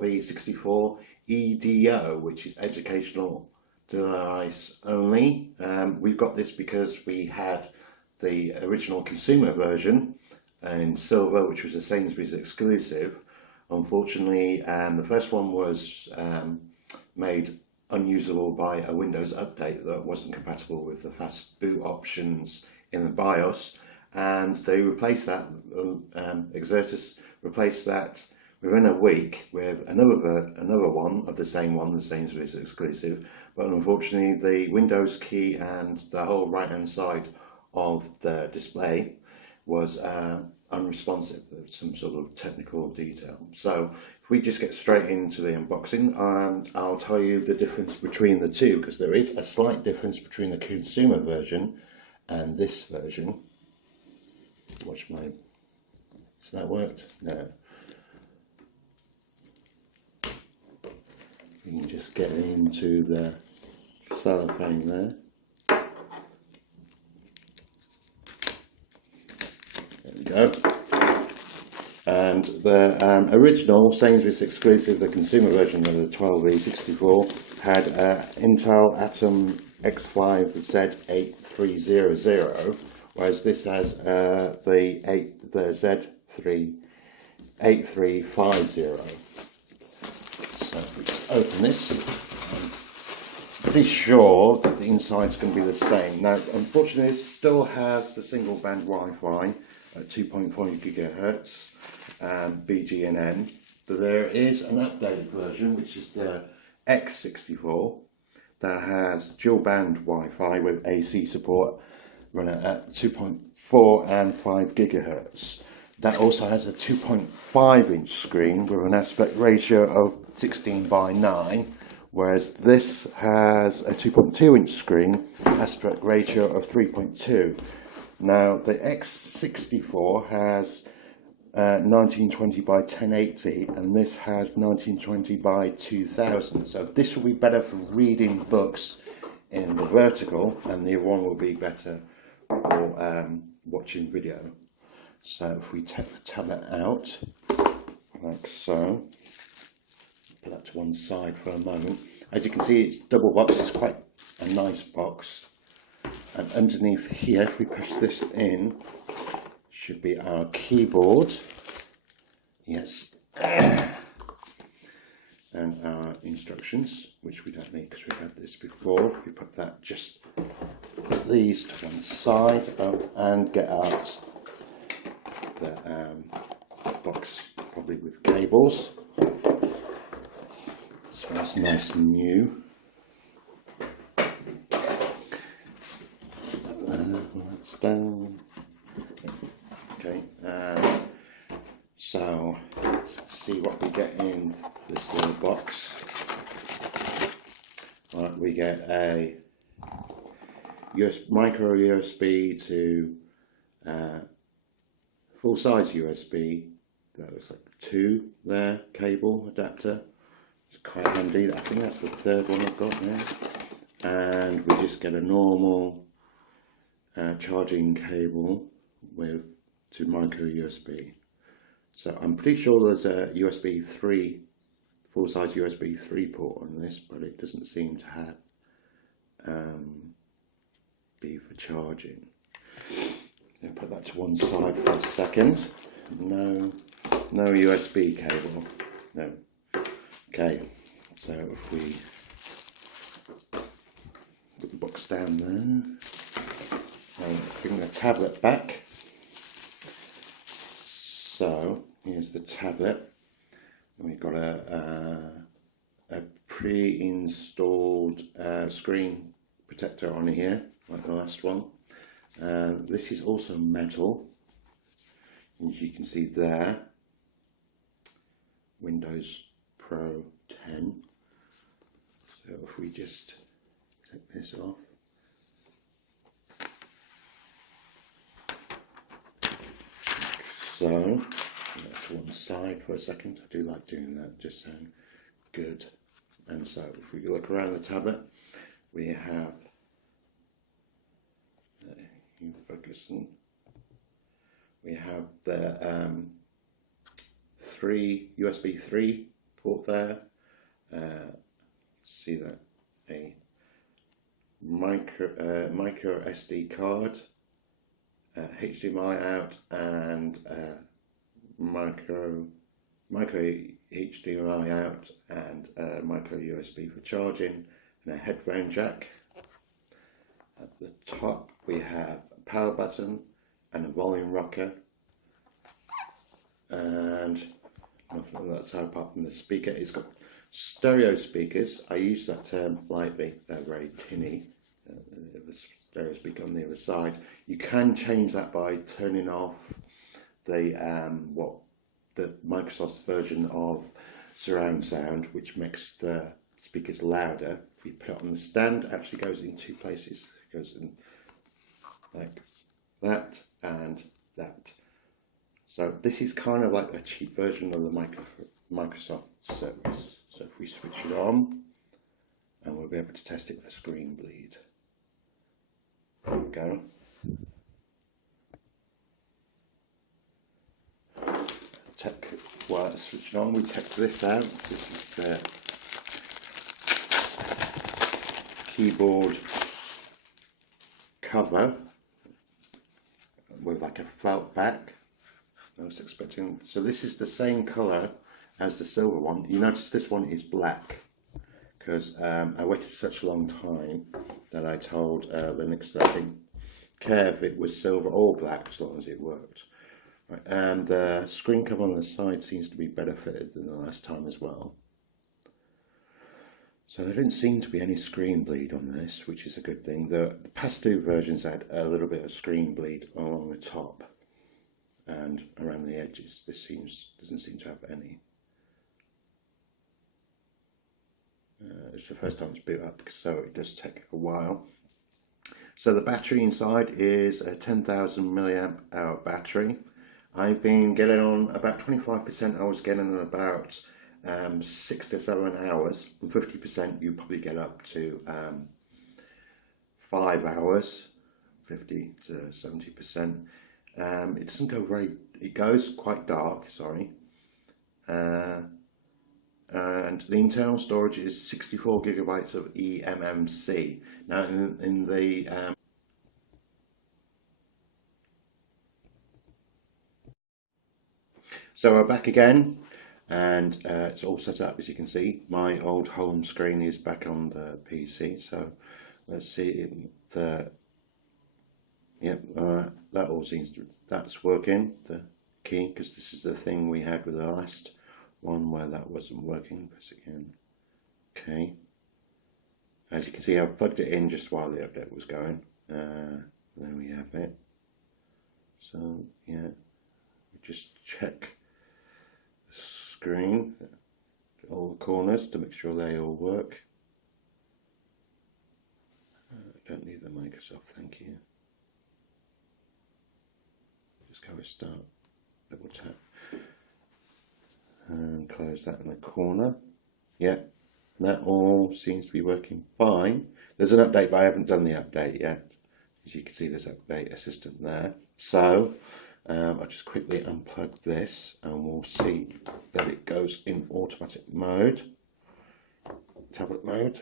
12V64EDO, which is educational device only. We've got this because we had the original consumer version in silver, which was a Sainsbury's exclusive. Unfortunately, the first one was made unusable by a Windows update that wasn't compatible with the fast boot options in the BIOS, and they replaced that, Exertus replaced that within a week with another one of the same one, the Sainsbury's exclusive, but unfortunately the Windows key and the whole right hand side of the display was unresponsive. There was some sort of technical detail. So if we just get straight into the unboxing, I'll tell you the difference between the two, because there is a slight difference between the consumer version and this version. Watch my... Has that worked? No. You can just get into the cellophane there. There we go. And the original Sainsbury's exclusive, the consumer version of the 12V64, had Intel Atom X5 Z8300, whereas this has the Z8350. So if we just open this, I'm pretty sure that the inside is going to be the same. Now, unfortunately, it still has the single band Wi-Fi at 2.5 GHz and BGNN, but there is an updated version, which is the X64, that has dual band Wi-Fi with AC support running at 2.4 and 5 GHz. That also has a 2.5 inch screen with an aspect ratio of 16:9, whereas this has a 2.2 inch screen, aspect ratio of 3.2. Now the X64 has 1920 by 1080, and this has 1920 by 2000. So this will be better for reading books in the vertical, and the other one will be better for watching video. So if we take the tablet out, like so, put that to one side for a moment. As you can see, it's double box, it's quite a nice box. And underneath here, if we push this in, should be our keyboard. Yes. And our instructions, which we don't need because we've had this before. We put that, just put these to one side and get out the box, probably with cables. So it's nice and new. That's down. Okay, so let's see what we get in this little box. Right, we get a micro USB to full size USB. That looks like 2 there, cable adapter. It's quite handy. I think that's the third one I've got there. And we just get a normal charging cable to micro USB. So I'm pretty sure there's a USB 3, full size USB 3 port on this, but it doesn't seem to have be for charging. I'll put that to one side for a second. No USB cable. No. Okay, so if we put the box down there and bring the tablet back. So here's the tablet. And we've got a pre-installed screen protector on here, like the last one. This is also metal, as you can see there. Windows Pro 10. So if we just take this off, so that's one side for a second. I do like doing that, just sound good. And so if we look around the tablet, we have focusing. We have the 3 USB 3 port there. See that a micro SD card, HDMI out, and micro HDMI out, and micro USB for charging, and a headphone jack. At the top we have a power button and a volume rocker, and nothing that's apart from the speaker. It's got stereo speakers. I use that term lightly, they're very tinny. The stereo speaker on the other side. You can change that by turning off the Microsoft's version of surround sound, which makes the speakers louder. If we put it on the stand, it actually goes in two places. It goes in like that and that. So this is kind of like a cheap version of the Microsoft service. So if we switch it on, and we'll be able to test it for screen bleed. There we go. While it's switching on, we take this out. This is the keyboard cover with like a felt back. I was expecting, so this is the same colour as the silver one. You notice this one is black because I waited such a long time that I told Linx that I didn't care if it was silver or black as long as it worked. Right, and the screen cover on the side seems to be better fitted than the last time as well. So there didn't seem to be any screen bleed on this, which is a good thing. The past two versions had a little bit of screen bleed along the top and around the edges. This doesn't seem to have any. It's the first time it's boot up, so it does take a while. So the battery inside is a 10,000 milliamp hour battery. I've been getting on about 25%. I was getting on about 6 to 7 hours. From 50%, you probably get up to 5 hours, 50 to 70%. It doesn't go it goes quite dark, sorry. And the internal storage is 64 gigabytes of eMMC. Now in the so we're back again, and it's all set up. As you can see, my old home screen is back on the PC. So let's see that all seems to, that's working, the key, because this is the thing we had with the last one where that wasn't working. Press again. Okay. As you can see, I plugged it in just while the update was going. There we have it. So yeah, we just check the screen, all the corners, to make sure they all work. I don't need the Microsoft, thank you. Just go with start, double tap, and close that in the corner. Yeah, that all seems to be working fine. There's an update, but I haven't done the update yet. As you can see, there's update assistant there. So I'll just quickly unplug this, and we'll see that it goes in automatic mode, tablet mode.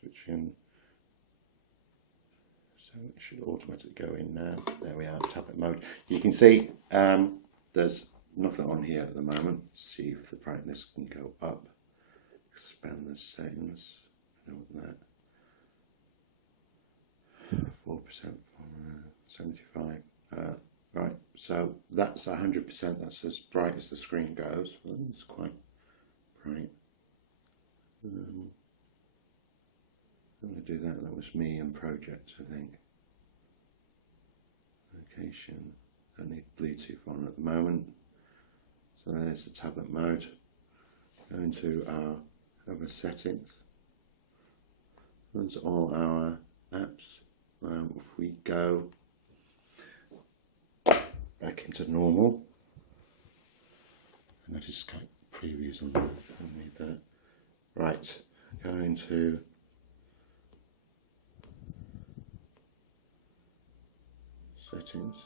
Switch in. So it should automatically go in now. There we are, tablet mode. You can see there's nothing on here at the moment. See if the brightness can go up. Expand the settings. I don't want that. 4%, 75. Right, so that's 100%. That's as bright as the screen goes. Well, it's quite bright. I'm going to do that. That was me and project, I think. Location. I need Bluetooth on at the moment. So there's the tablet mode. Go into our other settings. That's all our apps. If we go back into normal, and I just got previews on that. Right, go into settings.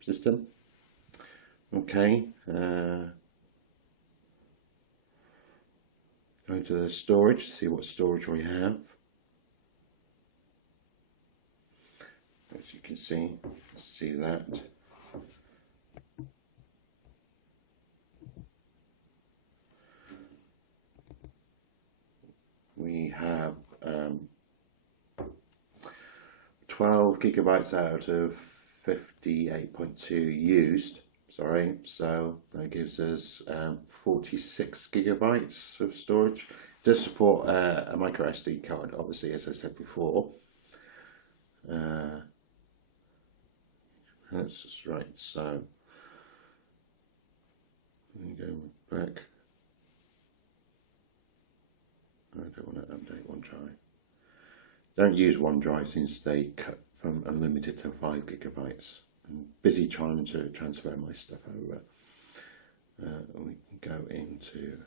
system. Okay, go to the storage, see what storage we have. As you can see that. We have 12 gigabytes out of 58.2 used, sorry, so that gives us 46 gigabytes of storage. It does support a micro SD card, obviously, as I said before. That's just right, so let me go back. I don't want to update OneDrive. Don't use OneDrive since they cut from unlimited to 5 gigabytes. I'm busy trying to transfer my stuff over. We can go into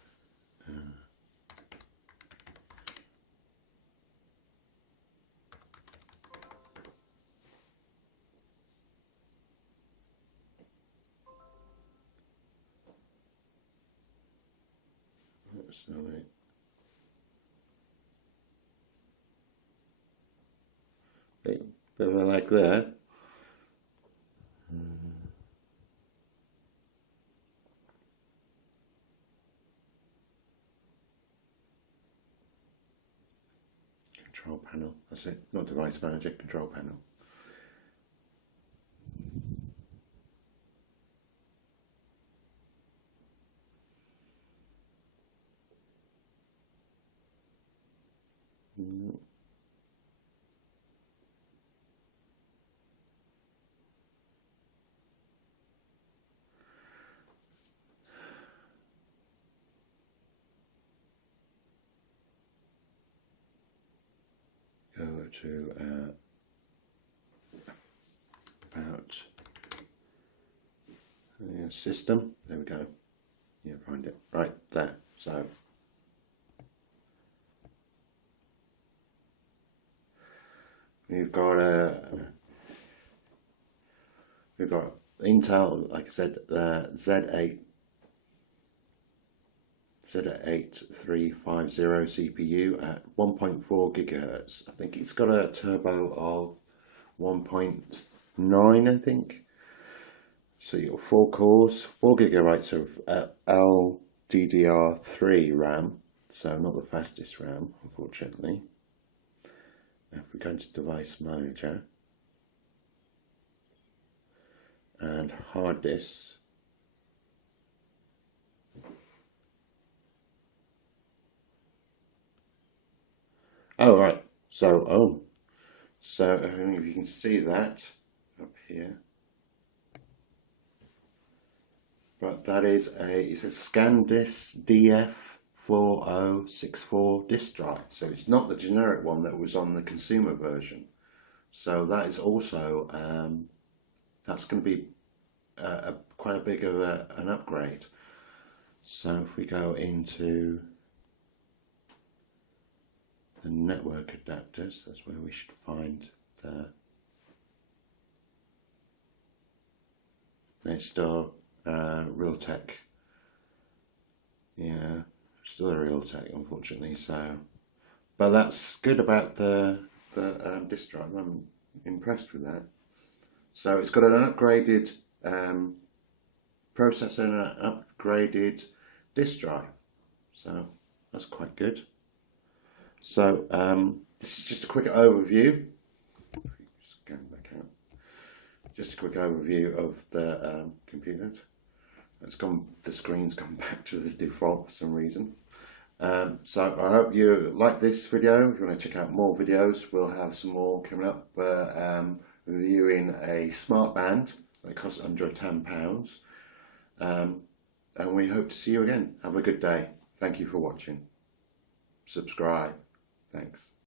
that's not it. Bit of a lag there. Control panel, that's it, not device manager, control panel. Go to about system, there we go, yeah, find it, right there. So we've got Intel, like I said, Z8350 CPU at 1.4 gigahertz. I think it's got a turbo of 1.9, I think. So you've got 4 cores, 4 gigabytes of LDDR3 RAM, so not the fastest RAM, unfortunately. If we go into device manager and hard disk, oh right, so I don't know if you can see that up here, but that is it's a SanDisk DF4064 disk drive, so it's not the generic one that was on the consumer version. So that is also that's going to be quite a big of an upgrade. So if we go into the network adapters, that's where we should find the, it's still Realtek, yeah, still a Realtek, unfortunately. So, but that's good about the disk drive. I'm impressed with that. So it's got an upgraded processor and an upgraded disk drive, so that's quite good. So this is just a quick overview. Scan back out. Just a quick overview of the computer. It's gone. The screen's gone back to the default for some reason. So I hope you like this video. If you want to check out more videos, we'll have some more coming up. Reviewing a smart band that costs under £10. And we hope to see you again. Have a good day. Thank you for watching. Subscribe. Thanks.